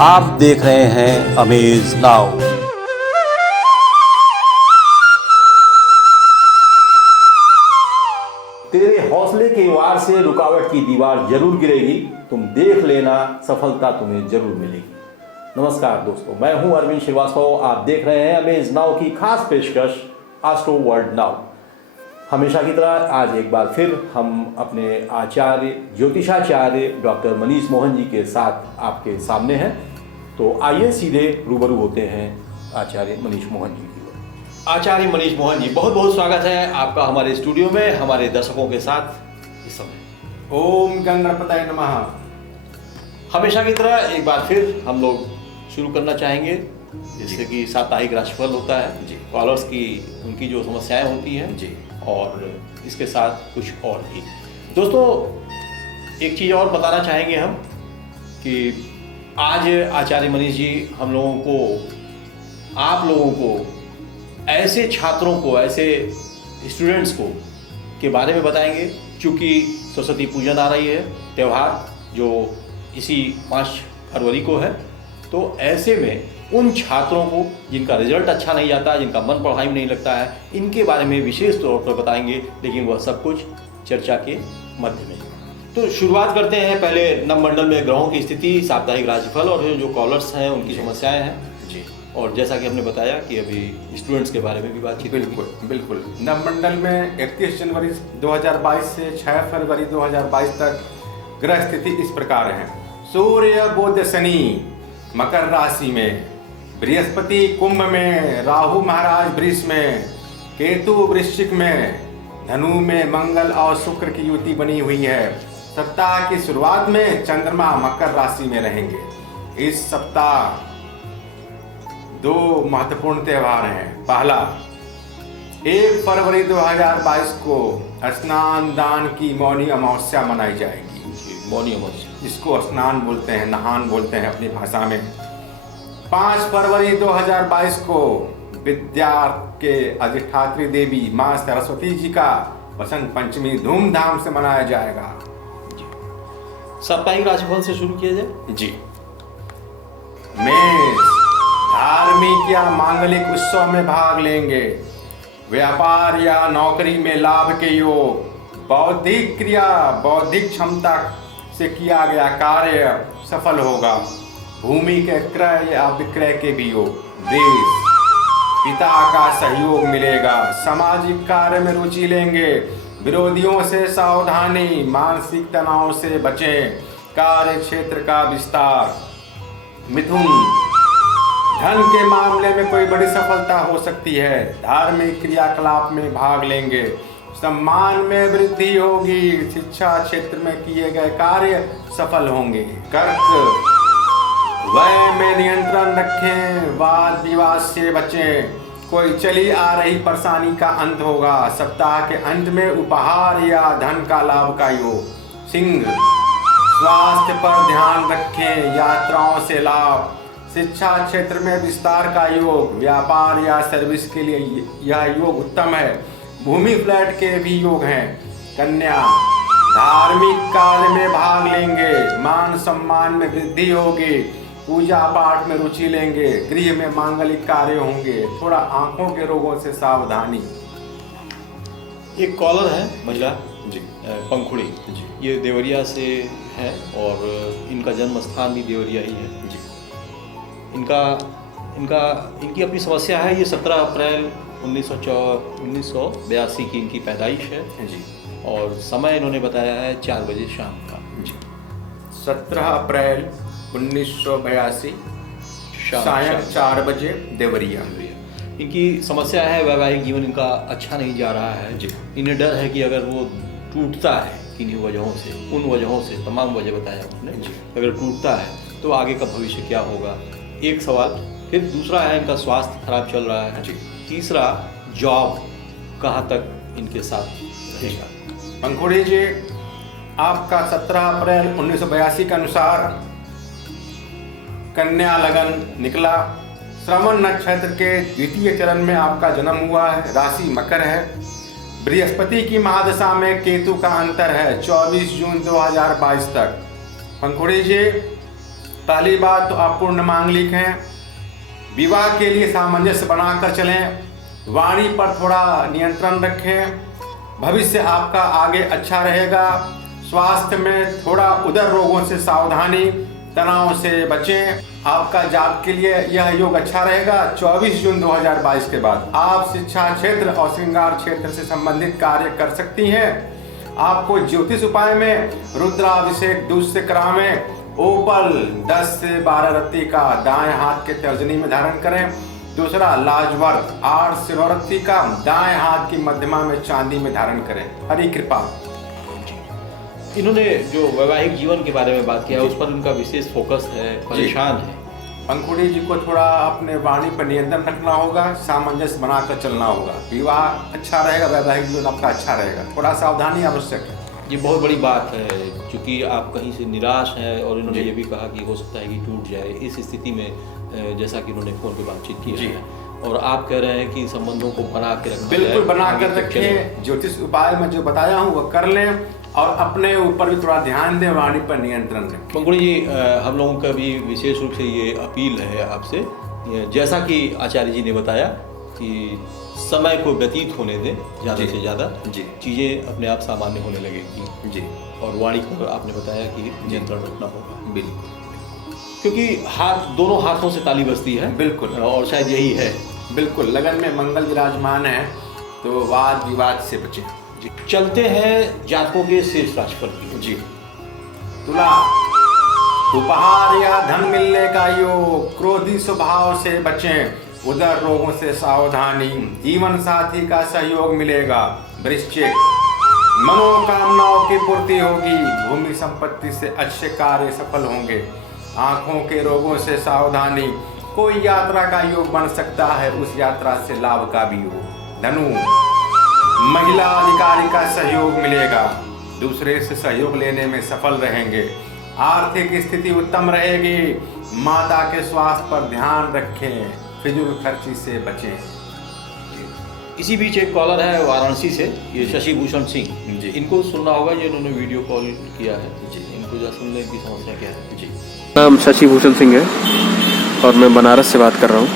आप देख रहे हैं अमेज नाउ। तेरे हौसले के वार से रुकावट की दीवार जरूर गिरेगी, तुम देख लेना सफलता तुम्हें जरूर मिलेगी। नमस्कार दोस्तों, मैं हूं अरविंद श्रीवास्तव। आप देख रहे हैं अमेज नाउ की खास पेशकश एस्ट्रो वर्ल्ड नाउ। हमेशा की तरह आज एक बार फिर हम अपने आचार्य ज्योतिषाचार्य डॉक्टर मनीष मोहन जी के साथ आपके सामने हैं। तो आइए सीधे रूबरू होते हैं आचार्य मनीष मोहन जी की। आचार्य मनीष मोहन जी, बहुत बहुत स्वागत है आपका हमारे स्टूडियो में, हमारे दर्शकों के साथ इस समय। ओम गणपतये नमः। हमेशा की तरह एक बार फिर हम लोग शुरू करना चाहेंगे, जिससे कि साप्ताहिक राशिफल होता है जी। कॉलर्स की उनकी जो समस्याएं होती हैं जी, और इसके साथ कुछ और भी। दोस्तों, एक चीज़ और बताना चाहेंगे हम कि आज आचार्य मनीष जी हम लोगों को, आप लोगों को, ऐसे छात्रों को, ऐसे स्टूडेंट्स को के बारे में बताएंगे, क्योंकि सरस्वती पूजन आ रही है, त्यौहार जो इसी 5 फरवरी को है। तो ऐसे में उन छात्रों को जिनका रिजल्ट अच्छा नहीं आता, जिनका मन पढ़ाई में नहीं लगता है, इनके बारे में विशेष तौर पर बताएंगे, लेकिन वह सब कुछ चर्चा के मध्य में। तो शुरुआत करते हैं पहले नवमंडल में ग्रहों की स्थिति, साप्ताहिक राशिफल और जो कॉलर्स हैं उनकी समस्याएं हैं जी। और जैसा कि हमने बताया कि अभी स्टूडेंट्स के बारे में भी बातचीत। बिल्कुल। नवमंडल में 31 जनवरी 2022 से 6 फरवरी 2022 तक ग्रह स्थिति इस प्रकार है। सूर्य बुध शनि मकर राशि में, बृहस्पति कुंभ में, राहु महाराज वृष में, केतु वृश्चिक में, धनु में मंगल और शुक्र की युति बनी हुई है। सप्ताह की शुरुआत में चंद्रमा मकर राशि में रहेंगे। इस सप्ताह 2 महत्वपूर्ण त्योहार हैं। पहला, 1 फरवरी 2022 को स्नान दान की मौनी अमावस्या मनाई जाएगी। मौनी अमावस्या, जिसको स्नान बोलते हैं, नहान बोलते हैं अपनी भाषा में। 5 फरवरी 2022 को विद्या के अधिष्ठात्री देवी माँ सरस्वती जी का वसंत पंचमी धूमधाम से मनाया जाएगा। साप्ताहिक राशिफल से शुरू किया जाए जी। मेष, धार्मिक या मांगलिक उत्सव में भाग लेंगे। व्यापार या नौकरी में लाभ के योग। बौद्धिक क्रिया, बौद्धिक क्षमता से किया गया कार्य सफल होगा। भूमि के क्रय या विक्रय के भी योग। देश, पिता का सहयोग मिलेगा। सामाजिक कार्य में रुचि लेंगे। विरोधियों से सावधानी, मानसिक तनाव से बचें। कार्य क्षेत्र का विस्तार। मिथुन, धन के मामले में कोई बड़ी सफलता हो सकती है। धार्मिक क्रियाकलाप में भाग लेंगे। सम्मान में वृद्धि होगी। शिक्षा क्षेत्र में किए गए कार्य सफल होंगे। कर्क, व्यय में नियंत्रण रखें। वाद विवाद से बचें। कोई चली आ रही परेशानी का अंत होगा। सप्ताह के अंत में उपहार या धन का लाभ का योग। सिंह, स्वास्थ्य पर ध्यान रखें। यात्राओं से लाभ। शिक्षा क्षेत्र में विस्तार का योग। व्यापार या सर्विस के लिए यह योग उत्तम है। भूमि फ्लैट के भी योग हैं। कन्या, धार्मिक कार्य में भाग लेंगे। मान सम्मान में वृद्धि होगी। पूजा पाठ में रुचि लेंगे। गृह में मांगलिक कार्य होंगे। थोड़ा आंखों के रोगों से सावधानी। एक कॉलर है महिला जी, पंखुड़ी जी। ये देवरिया से है और इनका जन्म स्थान भी देवरिया ही है जी। इनकी अपनी समस्या है। ये 17 अप्रैल 1982 की इनकी पैदाइश है जी। और समय इन्होंने बताया है 4 बजे शाम का। जी। 17 अप्रैल 1982 सायं 4 बजे देवरिया। इनकी समस्या है वैवाहिक जीवन इनका अच्छा नहीं जा रहा है जी। इन्हें डर है कि अगर वो टूटता है किन्हीं वजहों से, उन वजहों से, तमाम वजह बताया उन्होंने जी। अगर टूटता है तो आगे का भविष्य क्या होगा, एक सवाल। फिर दूसरा है इनका स्वास्थ्य खराब चल रहा है जी। तीसरा, जॉब कहाँ तक इनके साथ रहेगा। पंखुड़ी जी, आपका 17 अप्रैल 1982 के अनुसार कन्या लगन निकला। श्रवण नक्षत्र के द्वितीय चरण में आपका जन्म हुआ है। राशि मकर है। बृहस्पति की महादशा में केतु का अंतर है 24 जून 2022 तक। पंखुड़ी जी, पहली बात तो आप पूर्ण मांगलिक हैं। विवाह के लिए सामंजस्य बनाकर चलें, वाणी पर थोड़ा नियंत्रण रखें। भविष्य आपका आगे अच्छा रहेगा। स्वास्थ्य में थोड़ा उदर रोगों से सावधानी, तनाव से बचें। आपका जात के लिए यह योग अच्छा रहेगा। 24 जून 2022 के बाद आप शिक्षा क्षेत्र और श्रृंगार क्षेत्र से संबंधित कार्य कर सकती हैं। आपको ज्योतिष उपाय में रुद्राभिषेक दूध से करावें। ओपल 10 से 12 रत्ती का दाएं हाथ के तर्जनी में धारण करें। दूसरा लाजवर्त 8 सिरोरत्ती का दाएं हाथ की मध्यमा में चांदी में धारण करें। हरि कृपा। इन्होंने जो वैवाहिक जीवन के बारे में बात किया उस पर उनका विशेष फोकस है, परेशान है। पंखुड़ी जी को थोड़ा अपने वाणी पर नियंत्रण रखना होगा, सामंजस्य बनाकर चलना होगा। विवाह अच्छा रहेगा, वैवाहिक जीवन आपका अच्छा रहेगा। थोड़ा सावधानी आवश्यक है। ये बहुत बड़ी बात है, क्योंकि आप कहीं से निराश हैं और इन्होंने ये भी कहा कि हो सकता है कि टूट जाए। इस स्थिति में जैसा कि उन्होंने फोन पे बातचीत की है और आप कह रहे हैं कि संबंधों को बना के रखना, बिल्कुल बना कर रखें। ज्योतिष उपाय में जो बताया हूँ वो कर लें और अपने ऊपर भी थोड़ा ध्यान दें, वाणी पर नियंत्रण रखें। पंखुड़ी जी, हम लोगों का भी विशेष रूप से ये अपील है आपसे, जैसा कि आचार्य जी ने बताया कि समय को व्यतीत होने दें, ज़्यादा से ज़्यादा चीज़ें अपने आप सामान्य होने लगेगी जी। और वाणी को आपने बताया कि नियंत्रण रखना होगा, बिल्कुल, क्योंकि दोनों हाथों से ताली बजती है। बिल्कुल, और शायद यही है। बिल्कुल, लगन में मंगल विराजमान है तो वाद विवाद से बचें जी। चलते हैं जातकों के शेष राशिफल की जी। तुला, उपहार या धन मिलने का योग, क्रोधी स्वभाव से बचें, उदर रोगों से सावधानी, जीवन साथी का सहयोग मिलेगा। वृश्चिक, मनोकामनाओं की पूर्ति होगी, भूमि संपत्ति से अच्छे कार्य सफल होंगे। आंखों के रोगों से सावधानी, कोई यात्रा का योग बन सकता है, उस यात्रा से लाभ का भी योग। धनु, महिला अधिकारी का सहयोग मिलेगा, दूसरे से सहयोग लेने में सफल रहेंगे। आर्थिक स्थिति उत्तम रहेगी। माता के स्वास्थ्य पर ध्यान रखें, फिजूल खर्ची से बचें। इसी बीच एक कॉलर है वाराणसी से, ये शशि भूषण सिंह जी। इनको सुनना होगा, ये उन्होंने वीडियो कॉल किया है जी। इनको जरा सुन लें कि समस्या क्या है जी। नाम शशि भूषण सिंह है और मैं बनारस से बात कर रहा हूँ।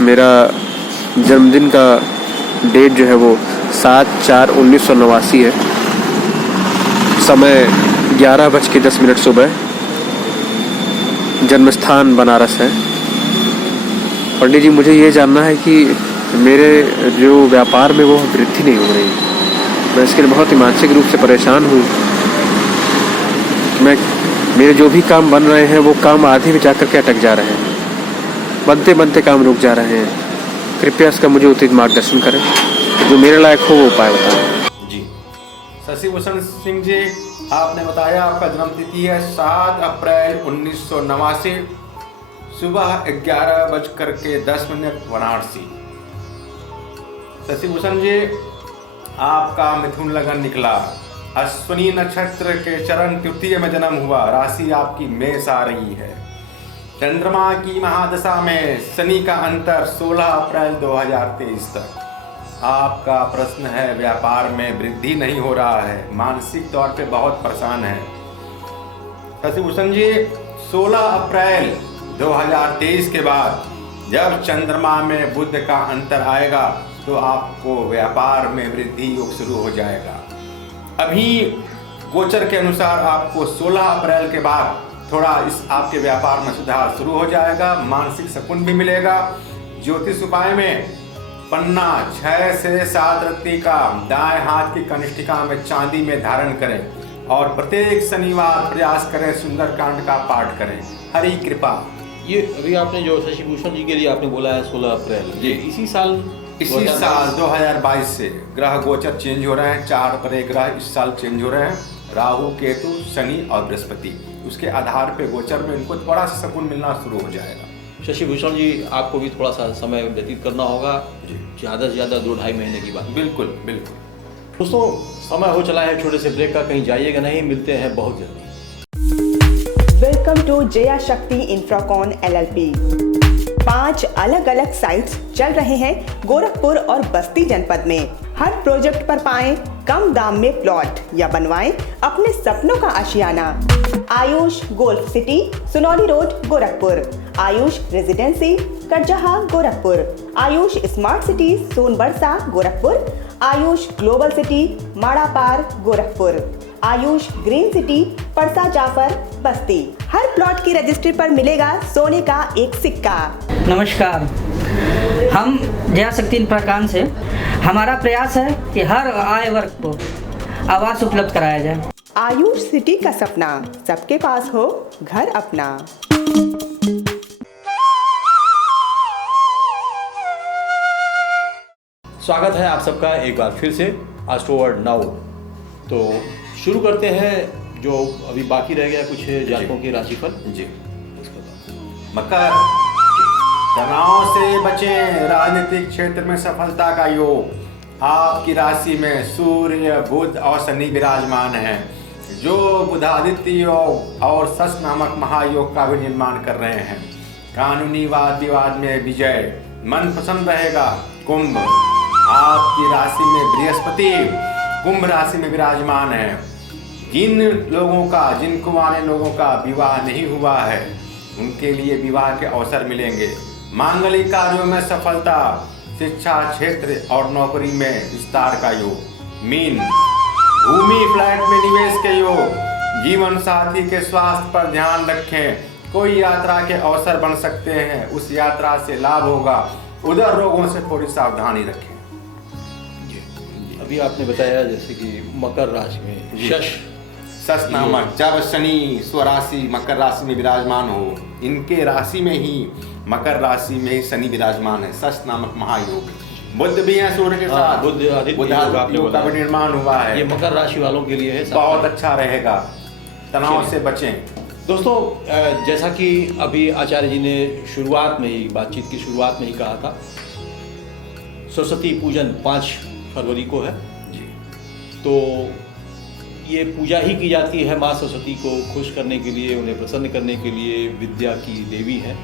मेरा जन्मदिन का डेट जो है वो 7/4/1989 है। समय 11:10 सुबह। जन्म स्थान बनारस है। पंडित जी, मुझे ये जानना है कि मेरे जो व्यापार में वो वृद्धि नहीं हो रही। मैं इसके लिए बहुत ही मानसिक रूप से परेशान हूँ। मेरे जो भी काम बन रहे हैं वो काम आधे में जाकर के अटक जा रहे हैं, बनते बनते काम रुक जा रहे हैं। कृपया इसका मुझे उचित मार्गदर्शन करें, जो मेरे लायक हो वो उपाय बताएं जी। शशि भूषण सिंह जी, आपने बताया आपका जन्म तिथि है 7 अप्रैल 1989, सुबह 11:10 वाराणसी। शशि भूषण जी, आपका मिथुन लगन निकला। अश्विनी नक्षत्र के चरण तृतीय में जन्म हुआ। राशि आपकी मेष आ रही है। चंद्रमा की महादशा में शनि का अंतर 16 अप्रैल 2023 तक। आपका प्रश्न है व्यापार में वृद्धि नहीं हो रहा है, मानसिक तौर पे बहुत परेशान है। शशि भूषण जी, 16 अप्रैल 2023 के बाद जब चंद्रमा में बुध का अंतर आएगा तो आपको व्यापार में वृद्धि योग शुरू हो जाएगा। अभी गोचर के अनुसार आपको 16 अप्रैल के बाद थोड़ा इस आपके व्यापार में सुधार शुरू हो जाएगा, मानसिक सुकून भी मिलेगा। ज्योतिष उपाय में पन्ना 6 से 7 रत्ती का दाएं हाथ की कनिष्ठिका में चांदी में धारण करें और प्रत्येक शनिवार प्रयास करें सुंदरकांड का पाठ करें। हरि कृपा। ये अभी आपने जो शशि भूषण जी के लिए आपने बोला है 16 अप्रैल, ये इसी साल 2022 से ग्रह गोचर चेंज हो रहे हैं। 4 बड़े ग्रह इस साल चेंज हो रहे हैं, राहु, केतु, शनि और बृहस्पति। उसके आधार पे गोचर में इनको थोड़ा सा सुकून मिलना शुरू हो जाएगा। शशि भूषण जी, आपको भी थोड़ा सा समय व्यतीत करना होगा जी, ज़्यादा से ज़्यादा 2-2.5 महीने की बात। बिल्कुल बिल्कुल। दोस्तों, समय हो चला है छोटे से ब्रेक का, कहीं जाइएगा नहीं, मिलते हैं बहुत जल्दी। वेलकम टू जया शक्ति इंफ्राकॉन LLP। 5 अलग अलग साइट्स चल रहे हैं गोरखपुर और बस्ती जनपद में। हर प्रोजेक्ट पर पाएं कम दाम में प्लॉट या बनवाएं अपने सपनों का आशियाना। Ayush golf city, Sunauli road, Gorakhpur. Ayush residency, Katjaha, Gorakhpur. Ayush smart city, Sonbarsa, Gorakhpur. Ayush global city, Madapar, Gorakhpur. Ayush green city, Parsa Jafar, Basti. हर प्लॉट की रजिस्ट्री पर मिलेगा सोने का एक सिक्का। नमस्कार, हम जया शक्ति इंफ्राकॉन से। हमारा प्रयास है कि हर आय वर्ग को आवास उपलब्ध कराया जाए। आयुष सिटी का सपना, सबके पास हो घर अपना। स्वागत है आप सबका एक बार फिर से एस्ट्रोवर्ल्ड नाउ। तो शुरू करते हैं जो अभी बाकी रह गया कुछ जातकों के राशिफल। जी, मकर, तनाव से बचें, राजनीतिक क्षेत्र में सफलता का योग। आपकी राशि में सूर्य, बुध और शनि विराजमान हैं, जो बुधादित्य योग और सस नामक महायोग का भी निर्माण कर रहे हैं। कानूनी वाद विवाद में विजय, मन प्रसन्न रहेगा। कुंभ, आपकी राशि में बृहस्पति कुंभ राशि में विराजमान है। जिन कुंवारे लोगों का विवाह नहीं हुआ है उनके लिए विवाह के अवसर मिलेंगे। मांगलिक कार्यों में सफलता, शिक्षा क्षेत्र और नौकरी में विस्तार का योग। मीन, भूमि फ्लैट में निवेश के योग। जीवन साथी के स्वास्थ्य पर ध्यान रखें, कोई यात्रा के अवसर बन सकते हैं, उस यात्रा से लाभ होगा। उधर रोगों से थोड़ी सावधानी रखें। अभी आपने बताया जैसे कि मकर राशि में सस नामक, जब शनि स्वराशि मकर राशि में विराजमान हो, इनके राशि में ही मकर राशि में शनि विराजमान है। सस नामक महायोग। बुध भी है सूर्य के साथ, बुध योग का भी निर्माण हुआ है। ये मकर राशि वालों के लिए है, बहुत अच्छा रहेगा। तनाव से बचें। दोस्तों, जैसा कि अभी आचार्य जी ने शुरुआत में ही, बातचीत की शुरुआत में ही कहा था, सरस्वती पूजन 5 फरवरी को है जी। तो ये पूजा ही की जाती है माँ सरस्वती को खुश करने के लिए, उन्हें प्रसन्न करने के लिए, विद्या की देवी है।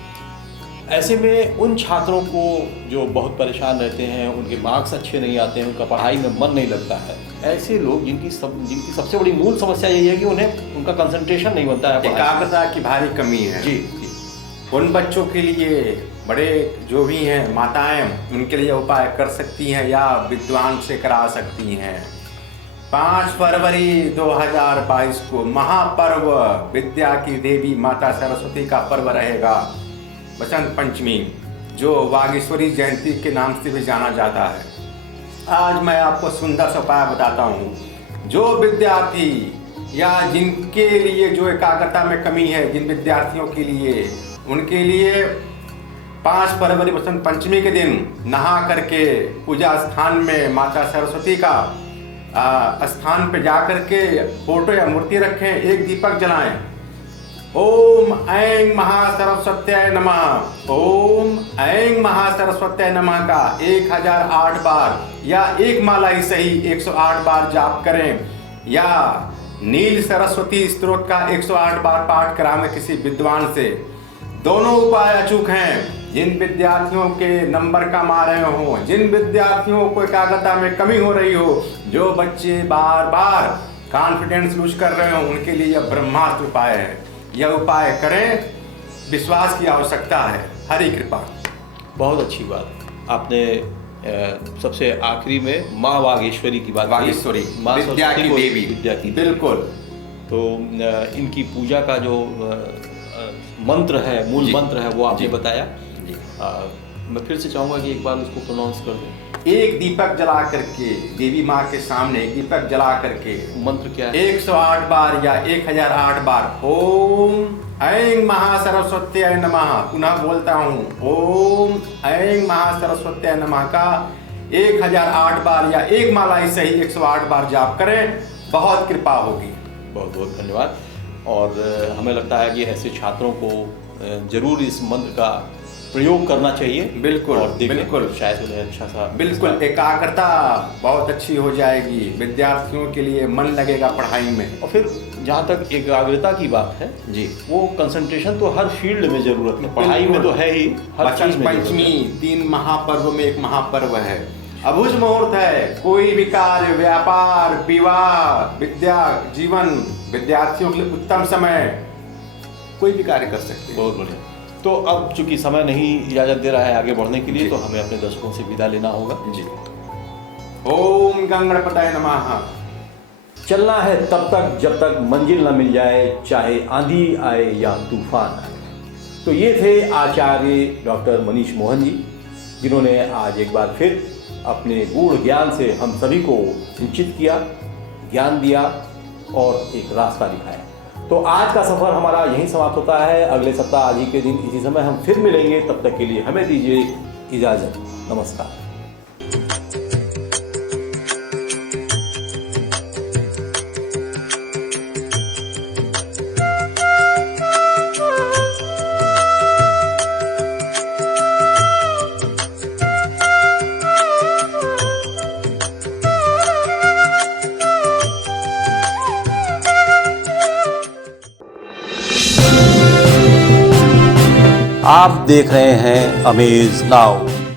ऐसे में उन छात्रों को जो बहुत परेशान रहते हैं, उनके मार्क्स अच्छे नहीं आते हैं, उनका पढ़ाई में मन नहीं लगता है, ऐसे लोग जिनकी सबसे बड़ी मूल समस्या यही है कि उनका कंसंट्रेशन नहीं बनता है, एकाग्रता की भारी कमी है जी। उन बच्चों के लिए बड़े जो भी हैं माताएं, उनके लिए उपाय कर सकती हैं या विद्वान से करा सकती हैं। 5 फरवरी 2022 को महापर्व विद्या की देवी माता सरस्वती का पर्व रहेगा। बसंत पंचमी, जो वागीश्वरी जयंती के नाम से भी जाना जाता है। आज मैं आपको सुंदर सा उपाय बताता हूँ। जो विद्यार्थी या जिनके लिए जो एकाग्रता में कमी है, जिन विद्यार्थियों के लिए, उनके लिए 5 फरवरी बसंत पंचमी के दिन नहा करके पूजा स्थान में माता सरस्वती का स्थान पे जा करके फोटो या मूर्ति रखें, एक दीपक जलाएं। ओम ऐं महासरस्वत्याय नमः, ओम ऐं महासरस्वत्याय नमः का 1008 बार या एक माला ही सही 108 बार जाप करें, या नील सरस्वती स्तोत्र का 108 बार पाठ कराएं किसी विद्वान से। दोनों उपाय अचूक हैं। जिन विद्यार्थियों के नंबर कम आ रहे हो, जिन विद्यार्थियों को एकाग्रता में कमी हो रही हो, जो बच्चे बार बार कॉन्फिडेंस लूज कर रहे हो, उनके लिए यह ब्रह्मास्त्र उपाय है। यह उपाय करें, विश्वास की आवश्यकता है। हरि कृपा। बहुत अच्छी बात आपने सबसे आखिरी में माँ वागेश्वरी की बात, वागेश्वरी माँ विद्या की देवी, विद्या की, बिल्कुल। तो इनकी पूजा का जो मंत्र है, मूल मंत्र है, वो आपने बताया। मैं फिर से चाहूँगा कि एक बार उसको प्रोनाउंस कर दें। एक दीपक जला करके देवी माँ के सामने एक दीपक जला करके, मंत्र क्या है? 108 बार या 1008 बार ओम ऐं महासरस्वत्याय नमः, पुनः बोलता हूँ, ओम ऐं महासरस्वत्याय नमः का 1008 बार या एक माला ही सही 108 बार जाप करें, बहुत कृपा होगी। बहुत बहुत धन्यवाद। और हमें लगता है कि ऐसे छात्रों को जरूर इस मंत्र का प्रयोग करना चाहिए। बिल्कुल, और बिल्कुल, शायद उन्हें अच्छा सा, बिल्कुल एकाग्रता बहुत अच्छी हो जाएगी, विद्यार्थियों के लिए मन लगेगा पढ़ाई में। और फिर जहाँ तक एकाग्रता की बात है जी, वो कंसंट्रेशन तो हर फील्ड में जरूरत है, पढ़ाई में तो है ही, हर चीज में। पंचमी 3 महापर्व में एक महापर्व है। अभुज मुहूर्त है। कोई भी कार्य, व्यापार, विवाह, विद्या, जीवन, विद्यार्थियों के लिए उत्तम समय, कोई भी कार्य कर सकते हैं। बहुत बढ़िया। तो अब चूंकि समय नहीं इजाजत दे रहा है आगे बढ़ने के लिए, जी। तो हमें अपने दर्शकों से विदा लेना होगा। जी। ओम गंगणपताय नमः। चलना है तब तक जब तक मंजिल न मिल जाए, चाहे आंधी आए या तूफान आए। तो ये थे आचार्य डॉक्टर मनीष मोहन जी, जिन्होंने आज एक बार फिर अपने गूढ़ ज्ञान से हम सभी को सिंचित किया, ज्ञान दिया और एक रास्ता दिखाया। तो आज का सफ़र हमारा यहीं समाप्त होता है। अगले सप्ताह आज ही के दिन इसी समय हम फिर मिलेंगे। तब तक के लिए हमें दीजिए इजाज़त। नमस्कार। आप देख रहे हैं अमेज नाउ।